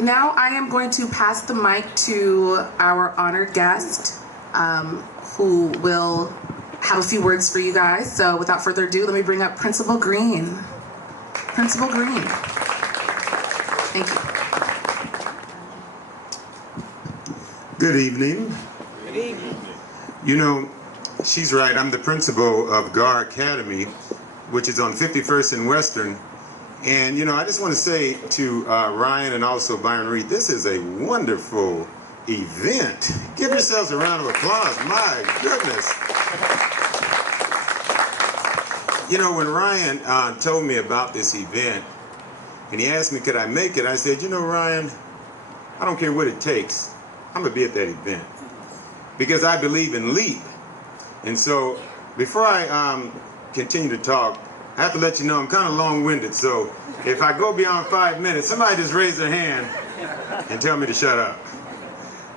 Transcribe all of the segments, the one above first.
Now I am going to pass the mic to our honored guest, who will have a few words for you guys. So without further ado, let me bring up Principal Green. Principal Green. Thank you. Good evening. Good evening. You know, she's right. I'm the principal of GAR Academy, which is on 51st and Western. And, you know, I just want to say to Ryan and also Byron Reed, this is a wonderful event. Give yourselves a round of applause. My goodness. You know, when Ryan told me about this event, and he asked me, could I make it? I said, you know, Ryan, I don't care what it takes. I'm going to be at that event. Because I believe in LEAP. And so, before I continue to talk, I have to let you know I'm kind of long-winded, so if I go beyond 5 minutes, somebody just raise their hand and tell me to shut up.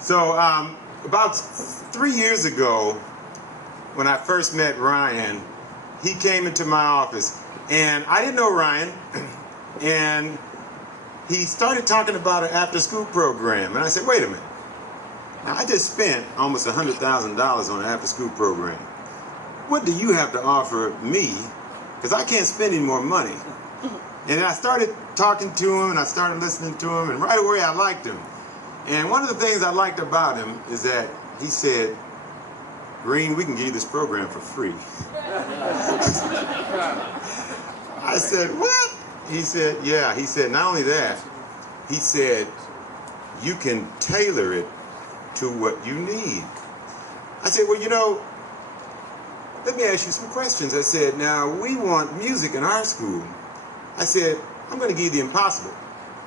So about 3 years ago, when I first met Ryan, he came into my office, and I didn't know Ryan, and he started talking about an after-school program, and I said, wait a minute. Now, I just spent almost $100,000 on an after-school program. What do you have to offer me? Because I can't spend any more money. And I started talking to him, and I started listening to him, and right away I liked him. And one of the things I liked about him is that he said, Green, we can give you this program for free. I said, what? He said, yeah. He said, not only that, he said, you can tailor it to what you need. I said, well, you know, let me ask you some questions. I said, now, we want music in our school. I said, I'm going to give you the impossible.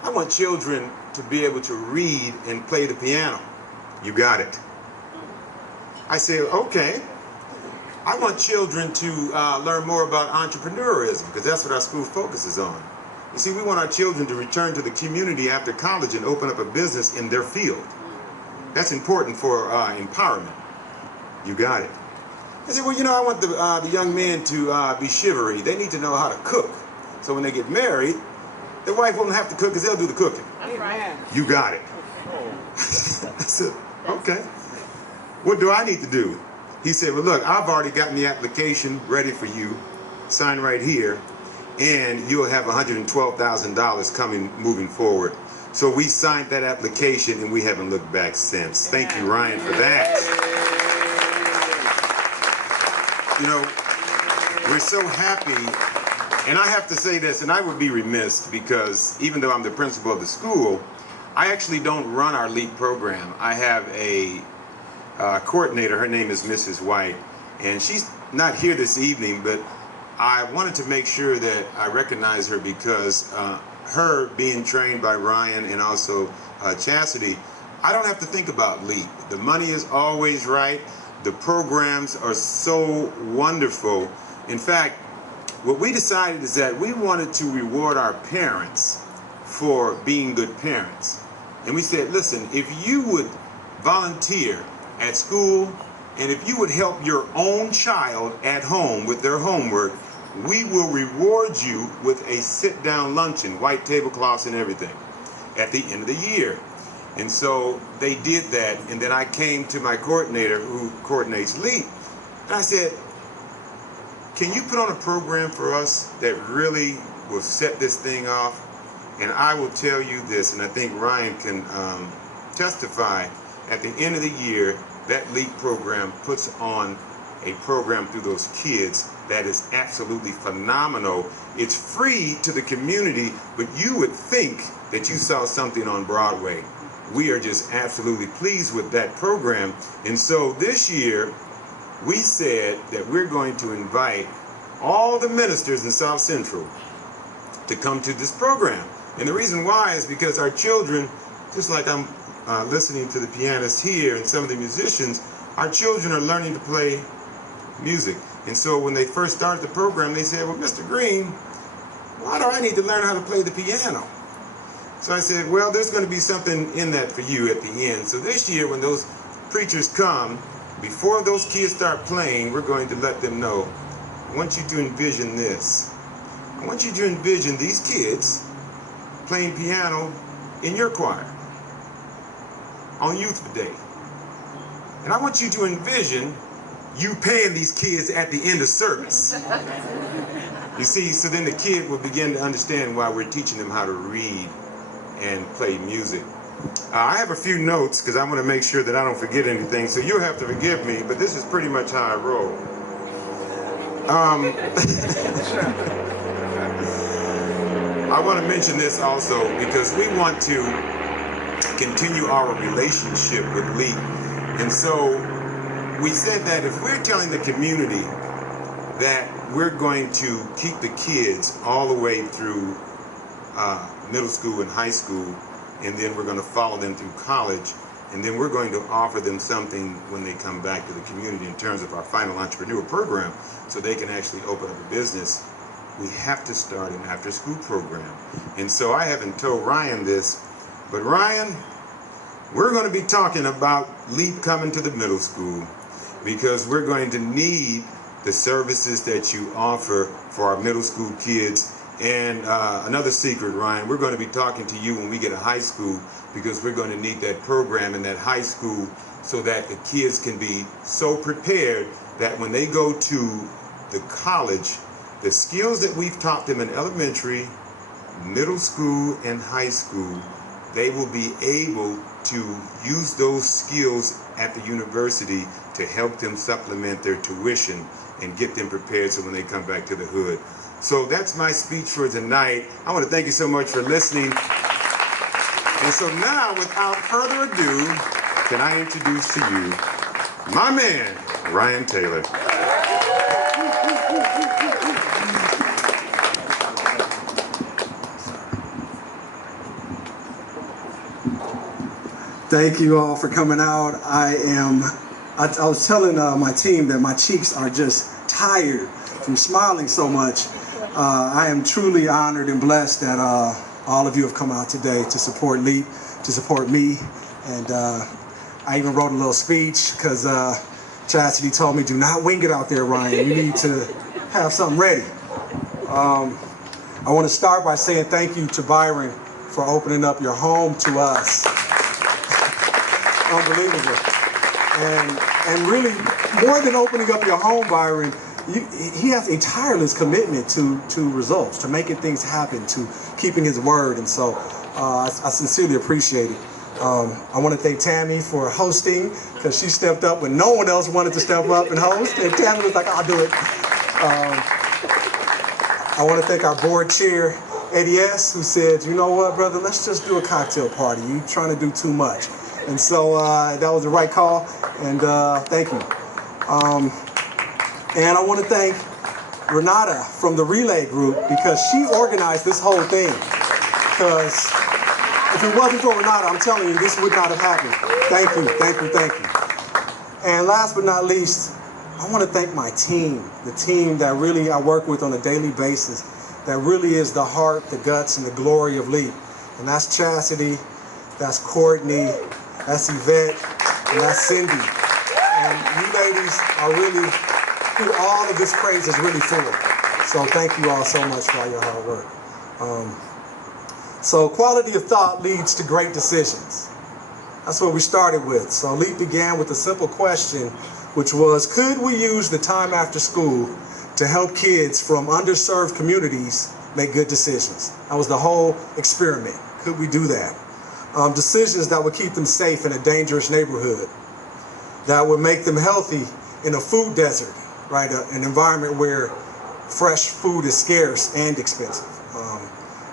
I want children to be able to read and play the piano. You got it. I said, okay. I want children to learn more about entrepreneurism, because that's what our school focuses on. You see, we want our children to return to the community after college and open up a business in their field. That's important for empowerment. You got it. I said, well, you know, I want the young men to be chivalry. They need to know how to cook. So when they get married, their wife won't have to cook because they'll do the cooking. Amen. You got it. I said, okay. What do I need to do? He said, well, look, I've already gotten the application ready for you. Sign right here. And you'll have $112,000 coming moving forward. So we signed that application, and we haven't looked back since. Thank you, Ryan, for that. You know, we're so happy, and I have to say this, and I would be remiss because even though I'm the principal of the school, I actually don't run our LEAP program. I have a coordinator. Her name is Mrs. White, and she's not here this evening, but I wanted to make sure that I recognize her because her being trained by Ryan and also Chastity, I don't have to think about LEAP. The money is always right. The programs are so wonderful. In fact, what we decided is that we wanted to reward our parents for being good parents. And we said, listen, if you would volunteer at school, and if you would help your own child at home with their homework, we will reward you with a sit-down luncheon, white tablecloths and everything, at the end of the year. And so they did that, and then I came to my coordinator who coordinates LEAP, and I said, can you put on a program for us that really will set this thing off? And I will tell you this, and I think Ryan can testify, at the end of the year, that LEAP program puts on a program through those kids that is absolutely phenomenal. It's free to the community, but you would think that you saw something on Broadway. We are just absolutely pleased with that program. And so this year, we said that we're going to invite all the ministers in South Central to come to this program. And the reason why is because our children, just like I'm listening to the pianist here and some of the musicians, our children are learning to play music. And so when they first started the program, they said, well, Mr. Green, why do I need to learn how to play the piano? So I said, well, there's going to be something in that for you at the end. So this year, when those preachers come, before those kids start playing, we're going to let them know, I want you to envision this. I want you to envision these kids playing piano in your choir on Youth Day. And I want you to envision you paying these kids at the end of service. You see, so then the kid will begin to understand why we're teaching them how to read and play music. I have a few notes because I want to make sure that I don't forget anything, so you'll have to forgive me, but this is pretty much how I roll. I want to mention this also because we want to continue our relationship with LEAP. And so we said that if we're telling the community that we're going to keep the kids all the way through middle school and high school, and then we're going to follow them through college, and then we're going to offer them something when they come back to the community in terms of our final entrepreneur program, so they can actually open up a business, we have to start an after-school program. And so I haven't told Ryan this, but Ryan, we're going to be talking about LEAP coming to the middle school because we're going to need the services that you offer for our middle school kids. And another secret, Ryan, we're going to be talking to you when we get to high school because we're going to need that program in that high school so that the kids can be so prepared that when they go to the college, the skills that we've taught them in elementary, middle school, and high school, they will be able to use those skills at the university to help them supplement their tuition and get them prepared so when they come back to the hood. So that's my speech for tonight. I want to thank you so much for listening. And so now, without further ado, can I introduce to you my man, Ryan Taylor. Thank you all for coming out. I was telling my team that my cheeks are just tired from smiling so much. I am truly honored and blessed that all of you have come out today to support LEAP, to support me. And I even wrote a little speech because Chastity told me, do not wing it out there, Ryan. You need to have something ready. I want to start by saying thank you to Byron for opening up your home to us. Unbelievable. And really, more than opening up your home, Byron, he has a tireless commitment to results, to making things happen, to keeping his word. And so I sincerely appreciate it. I want to thank Tammy for hosting, because she stepped up when no one else wanted to step up and host. And Tammy was like, I'll do it. I want to thank our board chair, Eddie S., who said, you know what, brother, let's just do a cocktail party. You're trying to do too much. And so that was the right call, and thank you. And I want to thank Renata from the Relay Group, because she organized this whole thing. Because if it wasn't for Renata, I'm telling you, this would not have happened. Thank you, thank you, thank you. And last but not least, I want to thank my team, the team that really I work with on a daily basis, that really is the heart, the guts, and the glory of LEAP. And that's Chastity, that's Courtney, that's Yvette, and that's Cindy. And you ladies are really who all of this praise is really for. So thank you all so much for all your hard work. So quality of thought leads to great decisions. That's what we started with. So LEAP began with a simple question, which was, could we use the time after school to help kids from underserved communities make good decisions? That was the whole experiment. Could we do that? Decisions that would keep them safe in a dangerous neighborhood. that would make them healthy in a food desert, right? An environment where fresh food is scarce and expensive.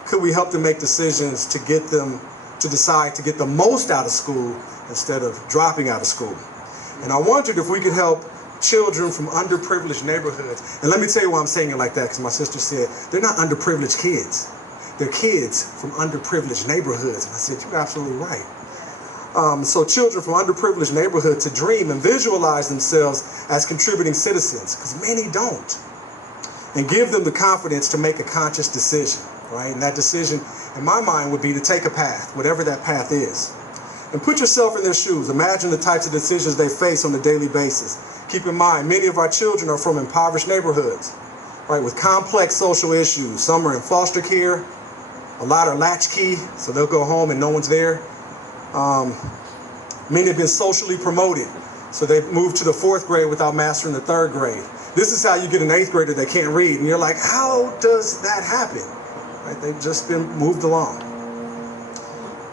Could we help them make decisions to get them to decide to get the most out of school instead of dropping out of school? And I wondered if we could help children from underprivileged neighborhoods. And let me tell you why I'm saying it like that, because my sister said, they're not underprivileged kids. They're kids from underprivileged neighborhoods. And I said, you're absolutely right. So children from underprivileged neighborhoods to dream and visualize themselves as contributing citizens, because many don't. And give them the confidence to make a conscious decision, right? And that decision, in my mind, would be to take a path, whatever that path is. And put yourself in their shoes. Imagine the types of decisions they face on a daily basis. Keep in mind, many of our children are from impoverished neighborhoods, right, with complex social issues. Some are in foster care. A lot are latchkey, so they'll go home and no one's there. Many have been socially promoted, so they've moved to the 4th grade without mastering the 3rd grade. This is how you get an 8th grader that can't read, and you're like, how does that happen? Right? They've just been moved along.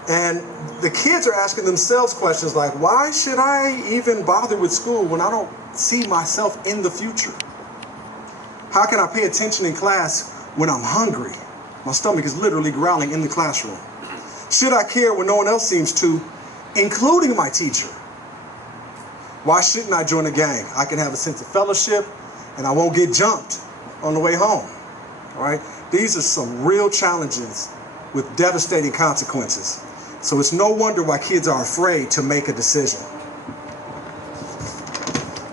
And the kids are asking themselves questions like, why should I even bother with school when I don't see myself in the future? How can I pay attention in class when I'm hungry? My stomach is literally growling in the classroom. Should I care when no one else seems to, including my teacher? Why shouldn't I join a gang? I can have a sense of fellowship and I won't get jumped on the way home. All right? These are some real challenges with devastating consequences. So it's no wonder why kids are afraid to make a decision.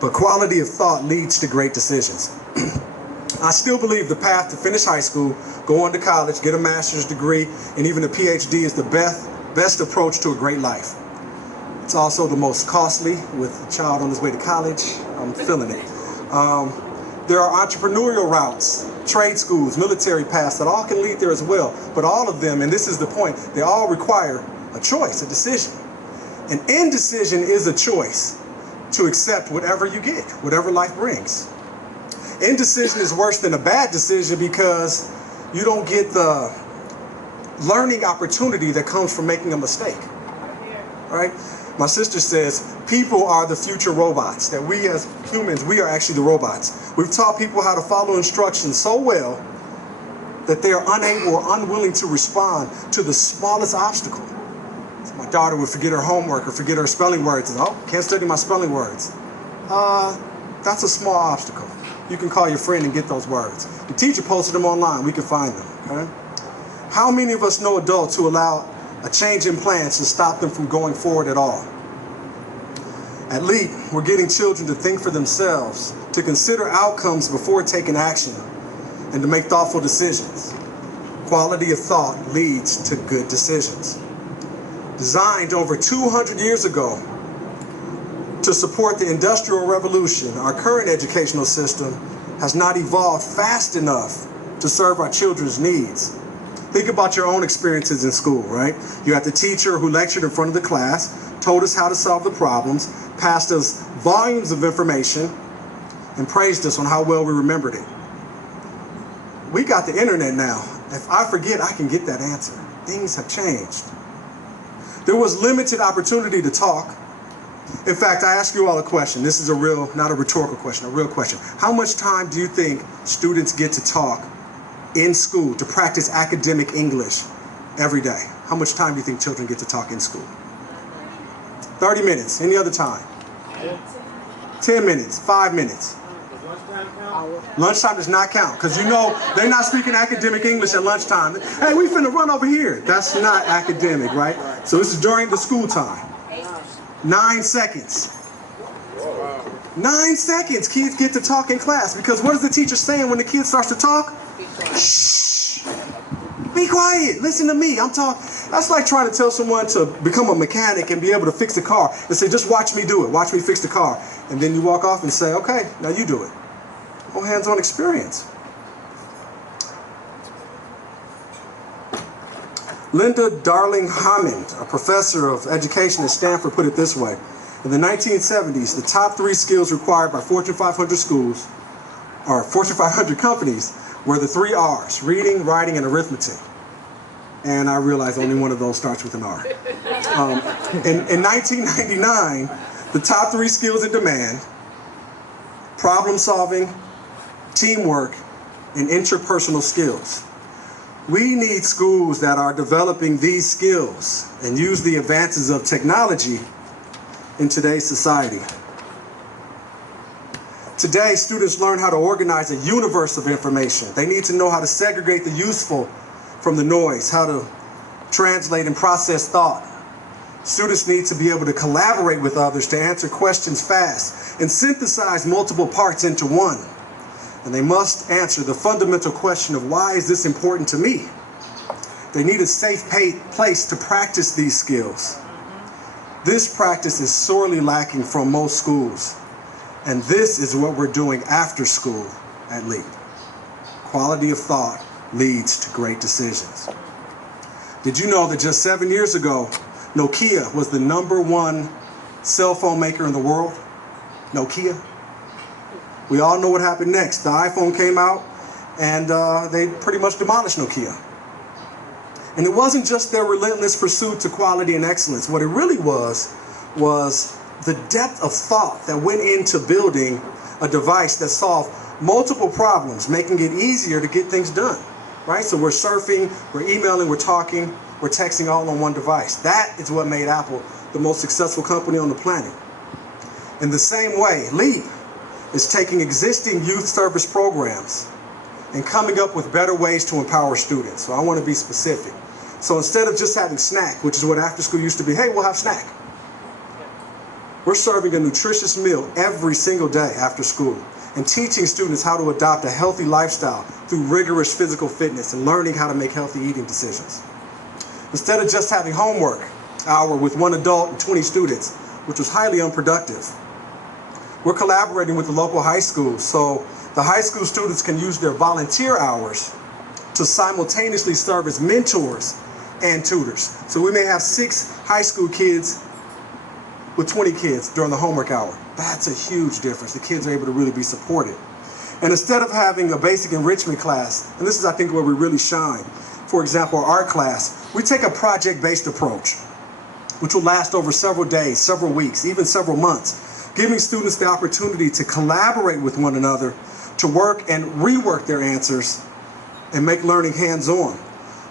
But quality of thought leads to great decisions. I still believe the path to finish high school, go on to college, get a master's degree, and even a PhD is the best approach to a great life. It's also the most costly with a child on his way to college. I'm feeling it. There are entrepreneurial routes, trade schools, military paths that all can lead there as well. But all of them, and this is the point, they all require a choice, a decision. An indecision is a choice to accept whatever you get, whatever life brings. Indecision is worse than a bad decision because you don't get the learning opportunity that comes from making a mistake. Right? My sister says people are the future robots, that we as humans, we are actually the robots. We've taught people how to follow instructions so well that they are unable or unwilling to respond to the smallest obstacle. So my daughter would forget her homework or forget her spelling words. And, oh, can't study my spelling words. That's a small obstacle. You can call your friend and get those words. The teacher posted them online. We can find them. Okay? How many of us know adults who allow a change in plans to stop them from going forward at all? At LEAP, we're getting children to think for themselves, to consider outcomes before taking action, and to make thoughtful decisions. Quality of thought leads to good decisions. Designed over 200 years ago to support the Industrial Revolution, our current educational system has not evolved fast enough to serve our children's needs. Think about your own experiences in school, right? You had the teacher who lectured in front of the class, told us how to solve the problems, passed us volumes of information, and praised us on how well we remembered it. We got the internet now. If I forget, I can get that answer. Things have changed. There was limited opportunity to talk. In fact, I ask you all a question. This is a real, not a rhetorical question, a real question. How much time do you think students get to talk in school, to practice academic English every day? How much time do you think children get to talk in school? 30 minutes. Any other time? 10 minutes, 5 minutes. Lunchtime does not count, because you know they're not speaking academic English at lunchtime. Hey, we finna run over here. That's not academic, right? So this is during the school time. 9 seconds. 9 seconds kids get to talk in class, because what is the teacher saying when the kid starts to talk? Shh. Be quiet. Listen to me. I'm talking. That's like trying to tell someone to become a mechanic and be able to fix a car and say, just watch me do it. Watch me fix the car. And then you walk off and say, okay, now you do it. No hands-on experience. Linda Darling Hammond, a professor of education at Stanford, put it this way. In the 1970s, the top 3 skills required by Fortune 500 schools, or Fortune 500 companies, were the 3 R's: reading, writing, and arithmetic. And I realize only one of those starts with an R. In 1999, The top 3 skills in demand: problem solving, teamwork, and interpersonal skills. We need schools that are developing these skills and use the advances of technology in today's society. Today, students learn how to organize a universe of information. They need to know how to segregate the useful from the noise, how to translate and process thought. Students need to be able to collaborate with others to answer questions fast and synthesize multiple parts into one. And they must answer the fundamental question of, why is this important to me? They need a safe place to practice these skills. This practice is sorely lacking from most schools. And this is what we're doing after school at LEAP. Quality of thought leads to great decisions. Did you know that just 7 years ago, Nokia was the #1 cell phone maker in the world? Nokia. We all know what happened next. The iPhone came out and they pretty much demolished Nokia. And it wasn't just their relentless pursuit to quality and excellence. What it really was the depth of thought that went into building a device that solved multiple problems, making it easier to get things done, right? So we're surfing, we're emailing, we're talking, we're texting all on one device. That is what made Apple the most successful company on the planet. In the same way, LEAP is taking existing youth service programs and coming up with better ways to empower students. So I want to be specific. So instead of just having snack, which is what after school used to be, hey, we'll have snack. We're serving a nutritious meal every single day after school and teaching students how to adopt a healthy lifestyle through rigorous physical fitness and learning how to make healthy eating decisions. Instead of just having homework hour with 1 adult and 20 students, which was highly unproductive, we're collaborating with the local high schools so the high school students can use their volunteer hours to simultaneously serve as mentors and tutors. So we may have 6 high school kids with 20 kids during the homework hour. That's a huge difference. The kids are able to really be supported. And instead of having a basic enrichment class, and this is, I think, where we really shine, for example, our art class, we take a project-based approach, which will last over several days, several weeks, even several months, giving students the opportunity to collaborate with one another, to work and rework their answers, and make learning hands-on.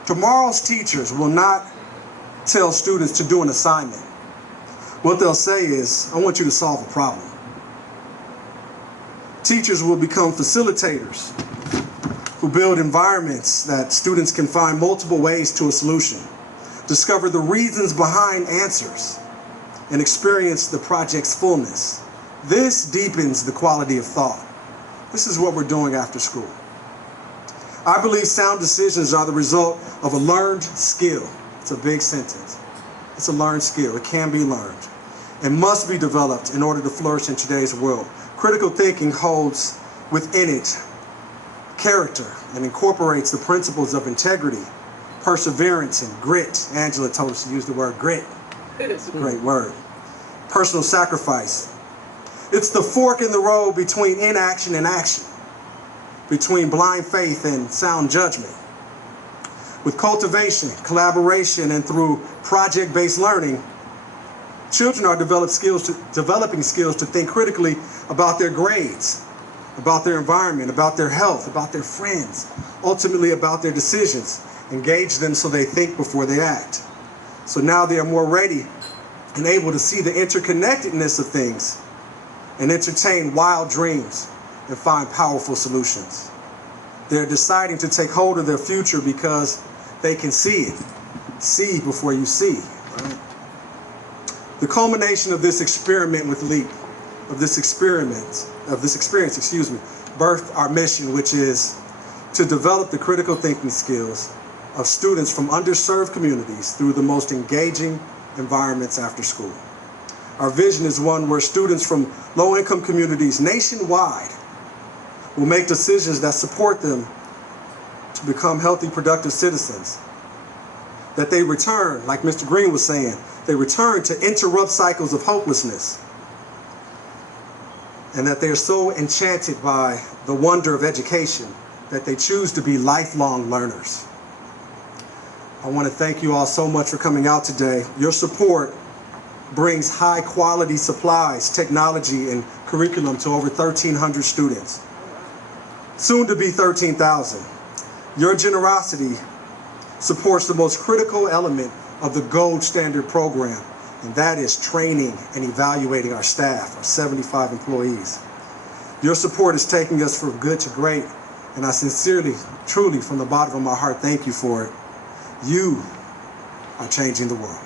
Tomorrow's teachers will not tell students to do an assignment. What they'll say is, I want you to solve a problem. Teachers will become facilitators who build environments that students can find multiple ways to a solution, discover the reasons behind answers, and experience the project's fullness. This deepens the quality of thought. This is what we're doing after school. I believe sound decisions are the result of a learned skill. It's a big sentence. It's a learned skill. It can be learned and must be developed in order to flourish in today's world. Critical thinking holds within it character and incorporates the principles of integrity, perseverance, and grit. Angela told us to use the word grit. It's a great word. Personal sacrifice. It's the fork in the road between inaction and action, between blind faith and sound judgment. With cultivation, collaboration, and through project-based learning, children are developing skills to think critically about their grades, about their environment, about their health, about their friends, ultimately about their decisions. Engage them so they think before they act. So now they are more ready and able to see the interconnectedness of things and entertain wild dreams and find powerful solutions. They're deciding to take hold of their future because they can see it. See before you see. Right? The culmination of this experiment with LEAP, of this experience, birthed our mission, which is to develop the critical thinking skills of students from underserved communities through the most engaging environments after school. Our vision is one where students from low-income communities nationwide will make decisions that support them to become healthy, productive citizens. That they return, like Mr. Green was saying, they return to interrupt cycles of hopelessness. And that they're so enchanted by the wonder of education that they choose to be lifelong learners. I want to thank you all so much for coming out today. Your support brings high quality supplies, technology, and curriculum to over 1,300 students. Soon to be 13,000. Your generosity supports the most critical element of the gold standard program, and that is training and evaluating our staff, our 75 employees. Your support is taking us from good to great, and I sincerely, truly, from the bottom of my heart, thank you for it. You are changing the world.